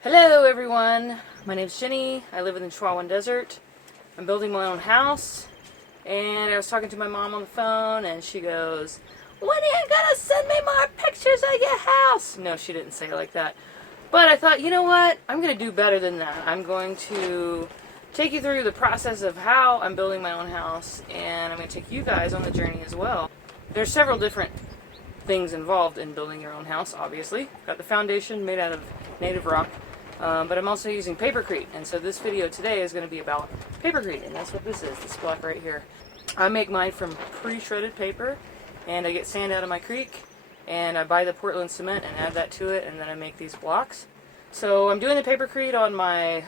Hello everyone, my name's Jenny. I live in the Chihuahuan Desert. I'm building my own house, and I was talking to my mom on the phone, and she goes, "When are you gonna send me more pictures of your house?" No, she didn't say it like that. But I thought, you know what? I'm gonna do better than that. I'm going to take you through the process of how I'm building my own house, and I'm gonna take you guys on the journey as well. There's several different things involved in building your own house, obviously. Got the foundation made out of native rock, but I'm also using Papercrete, and so this video today is going to be about Papercrete, and that's what this is, this block right here. I make mine from pre-shredded paper, and I get sand out of my creek, and I buy the Portland cement and add that to it, and then I make these blocks. So I'm doing the Papercrete on my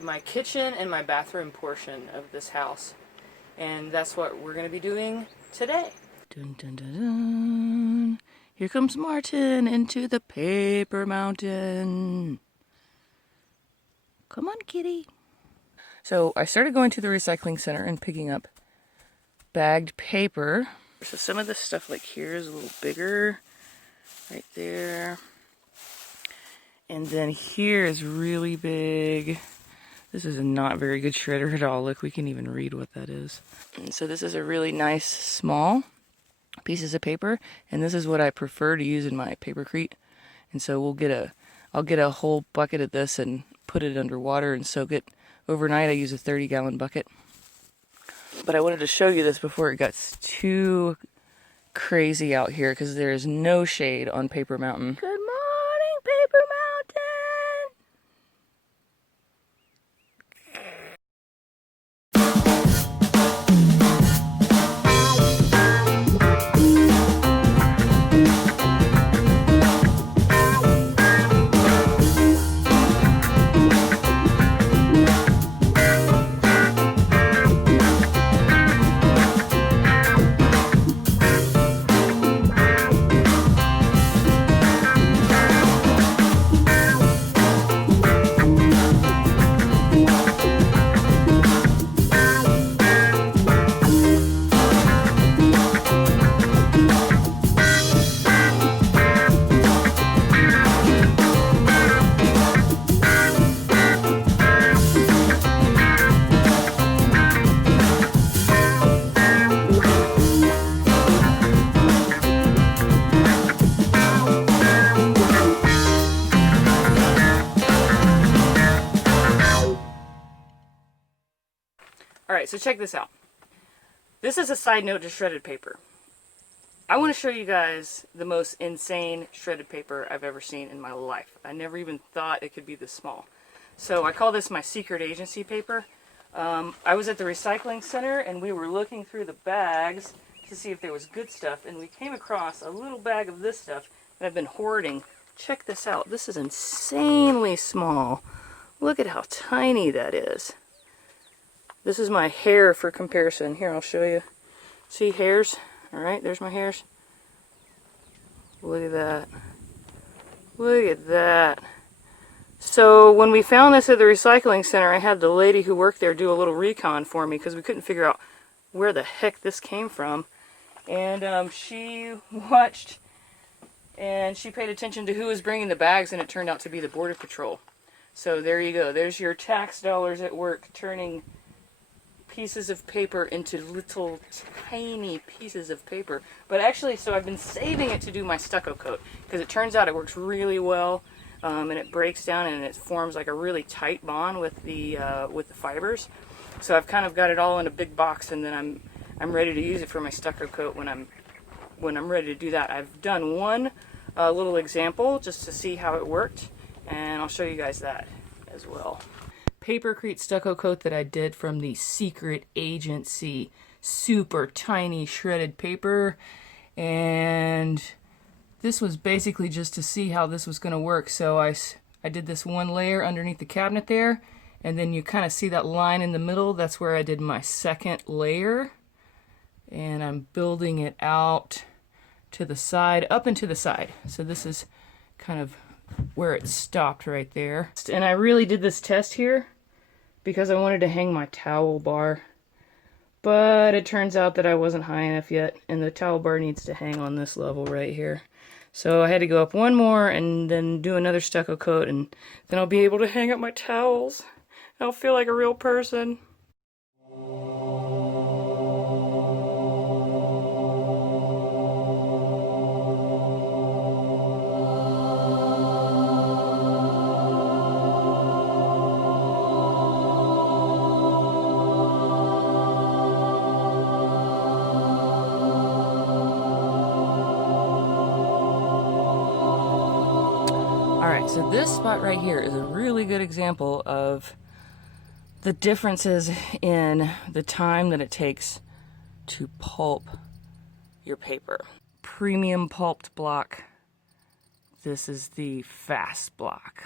my kitchen and my bathroom portion of this house, and that's what we're going to be doing today. Dun, dun, dun, dun. Here comes Martin into the paper mountain. Come on, kitty. So I started going to the recycling center and picking up bagged paper. So some of this stuff like here is a little bigger, right there. And then here is really big. This is a not very good shredder at all. Look, we can even read what that is. And so this is a really nice small pieces of paper, and this is what I prefer to use in my Papercrete. And so I'll get a whole bucket of this and put it under water and soak it overnight. I use a 30-gallon bucket. But I wanted to show you this before it got too crazy out here, because there is no shade on Paper Mountain. Good morning, Paper Mountain! Alright, so check this out. This is a side note to shredded paper. I want to show you guys the most insane shredded paper I've ever seen in my life. I never even thought it could be this small. So I call this my secret agency paper. I was at the recycling center and we were looking through the bags to see if there was good stuff, and we came across a little bag of this stuff that I've been hoarding. Check this out. This is insanely small. Look at how tiny that is. This is my hair for comparison. Here, I'll show you. See hairs? Alright, there's my hairs. Look at that. Look at that. So when we found this at the recycling center, I had the lady who worked there do a little recon for me because we couldn't figure out where the heck this came from. And she watched and she paid attention to who was bringing the bags, and it turned out to be the Border Patrol. So there you go. There's your tax dollars at work turning pieces of paper into little tiny pieces of paper. But actually, so I've been saving it to do my stucco coat, because it turns out it works really well, and it breaks down and it forms like a really tight bond with the fibers. So I've kind of got it all in a big box, and then I'm ready to use it for my stucco coat when I'm ready to do that. I've done one little example just to see how it worked, and I'll show you guys that as well. Papercrete stucco coat that I did from the secret agency. Super tiny shredded paper, and this was basically just to see how this was going to work. So I did this one layer underneath the cabinet there, and then you kind of see that line in the middle. That's where I did my second layer, and I'm building it out to the side, up and to the side. So this is kind of where it stopped right there. And I really did this test here because I wanted to hang my towel bar, but it turns out that I wasn't high enough yet, and the towel bar needs to hang on this level right here. So I had to go up one more and then do another stucco coat, and then I'll be able to hang up my towels. I'll feel like a real person. Alright, so this spot right here is a really good example of the differences in the time that it takes to pulp your paper. Premium pulped block. This is the fast block.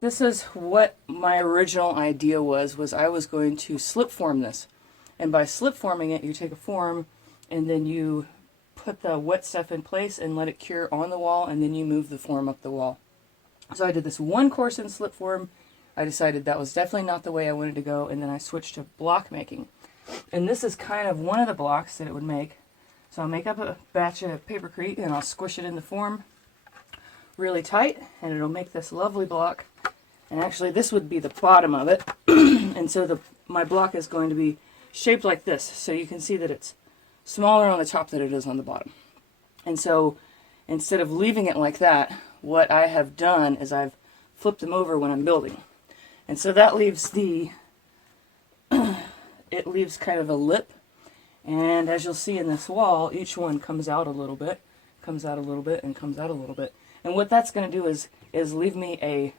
This is what my original idea was I was going to slip form this. And by slip forming it, you take a form and then you put the wet stuff in place and let it cure on the wall, and then you move the form up the wall. So I did this one course in slip form. I decided that was definitely not the way I wanted to go, and then I switched to block making. And this is kind of one of the blocks that it would make. So I'll make up a batch of Papercrete and I'll squish it in the form really tight, and it'll make this lovely block. And actually this would be the bottom of it. And so my block is going to be shaped like this. So you can see that it's smaller on the top than it is on the bottom. And so instead of leaving it like that, what I have done is I've flipped them over when I'm building. And so that leaves it leaves kind of a lip. And as you'll see in this wall, each one comes out a little bit, comes out a little bit, and comes out a little bit. And what that's going to do is leave me a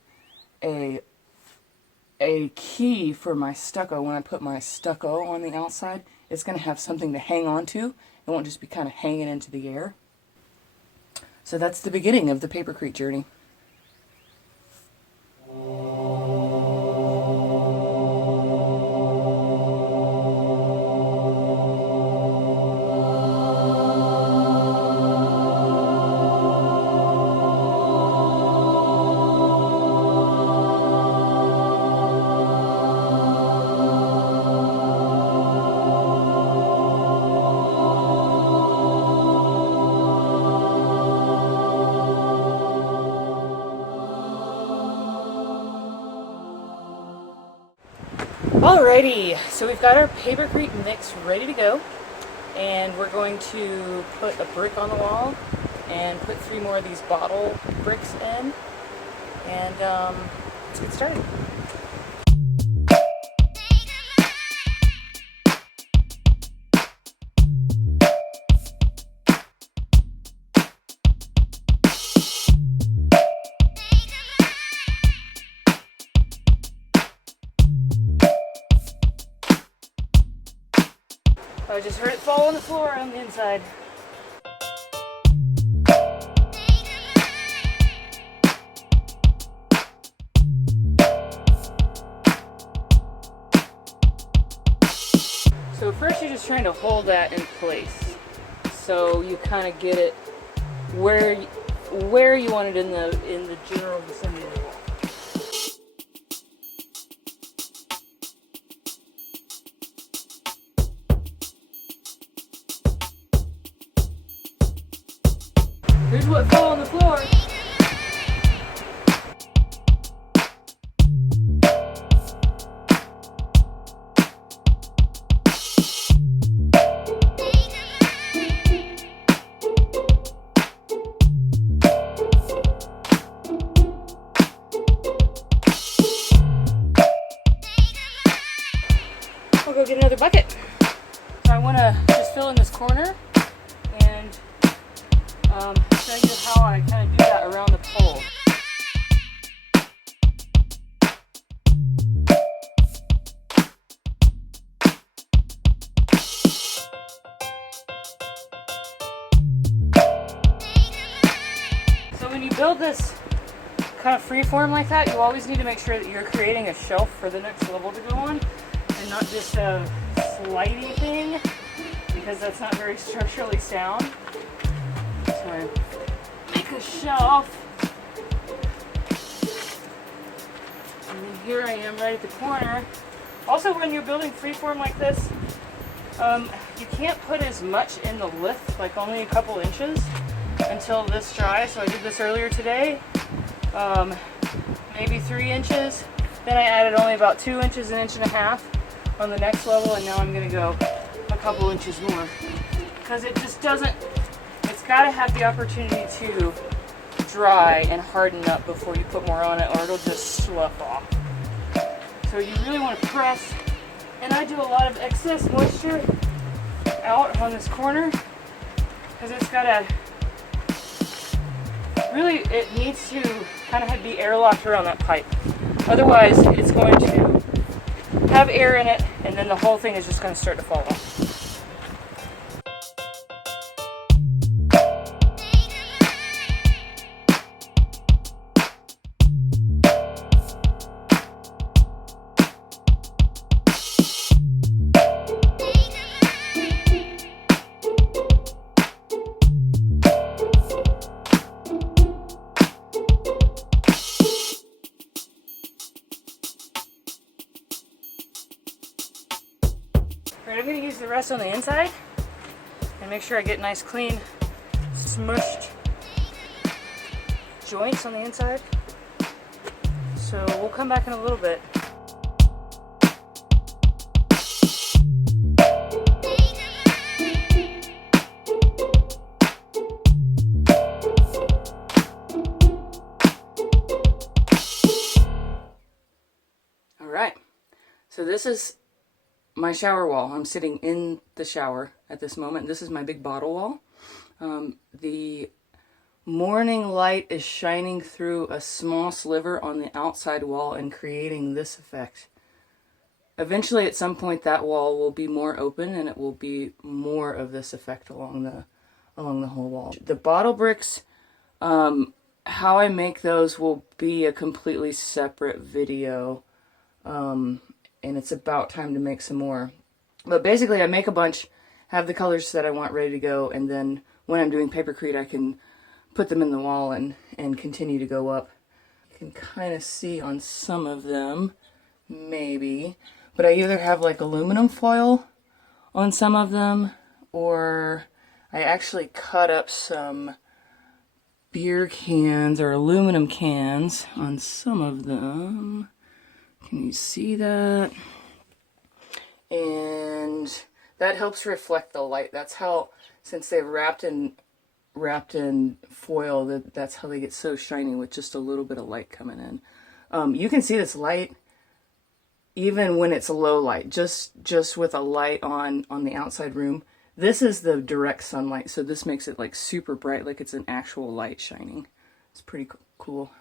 key for my stucco. When I put my stucco on the outside, it's going to have something to hang on to. It won't just be kind of hanging into the air. So that's the beginning of the Papercrete journey. Alrighty, so we've got our Papercrete mix ready to go, and we're going to put a brick on the wall and put 3 more of these bottle bricks in, and let's get started. I just heard it fall on the floor on the inside. So first you're just trying to hold that in place, so you kind of get it where you want it in the general vicinity of the wall. Here's what fell on the floor. We'll go get another bucket. So I want to just fill in this corner and show you how I kind of do that around the pole. So when you build this kind of free form like that, you always need to make sure that you're creating a shelf for the next level to go on. and not just a slidey thing, because that's not very structurally sound. So I make a shelf, and then here I am right at the corner. Also, when you're building freeform like this, you can't put as much in the lift, like only a couple inches, until this dries. So I did this earlier today, maybe 3 inches. Then I added only about 2 inches, 1.5 inches on the next level, and now I'm going to go a couple inches more. Because it just doesn't, it's got to have the opportunity to dry and harden up before you put more on it, or it'll just slough off. So you really want to press, and I do a lot of excess moisture out on this corner, because it's got to, really, it needs to kind of be airlocked around that pipe. Otherwise, it's going to have air in it, and then the whole thing is just going to start to fall off. Alright, I'm going to use the rest on the inside and make sure I get nice, clean, smushed joints on the inside. So we'll come back in a little bit. Alright, so this is my shower wall. I'm sitting in the shower at this moment. This is my big bottle wall. The morning light is shining through a small sliver on the outside wall and creating this effect. Eventually, at some point, that wall will be more open and it will be more of this effect along the whole wall. The bottle bricks, how I make those will be a completely separate video. And it's about time to make some more. But basically, I make a bunch, have the colors that I want ready to go, and then when I'm doing Papercrete, I can put them in the wall and continue to go up. You can kind of see on some of them, maybe, but I either have like aluminum foil on some of them, or I actually cut up some beer cans or aluminum cans on some of them. Can you see that? And that helps reflect the light. That's how, since they've wrapped in foil, that's how they get so shiny with just a little bit of light coming in. You can see this light even when it's a low light, just with a light on the outside room. This is the direct sunlight, so this makes it like super bright, like it's an actual light shining. It's pretty cool.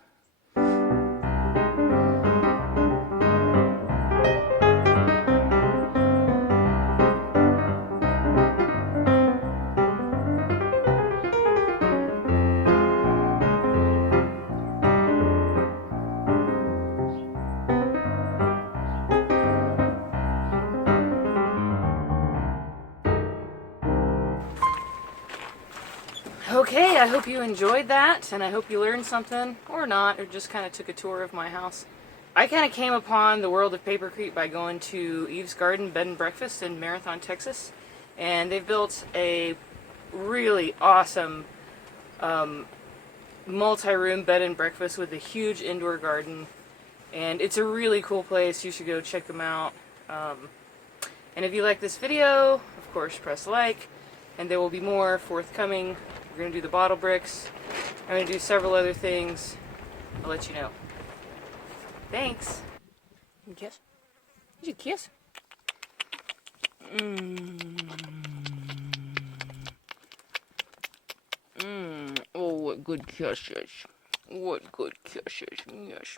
Okay, I hope you enjoyed that, and I hope you learned something, or not, or just kind of took a tour of my house. I kind of came upon the world of Papercrete by going to Eve's Garden Bed and Breakfast in Marathon, Texas, and they've built a really awesome multi-room bed and breakfast with a huge indoor garden, and it's a really cool place. You should go check them out. And if you like this video, of course, press like, and there will be more forthcoming. We're going to do the bottle bricks. I'm going to do several other things. I'll let you know. Thanks. You kiss? Did you kiss? Oh, what good kisses. What good kisses. Yes.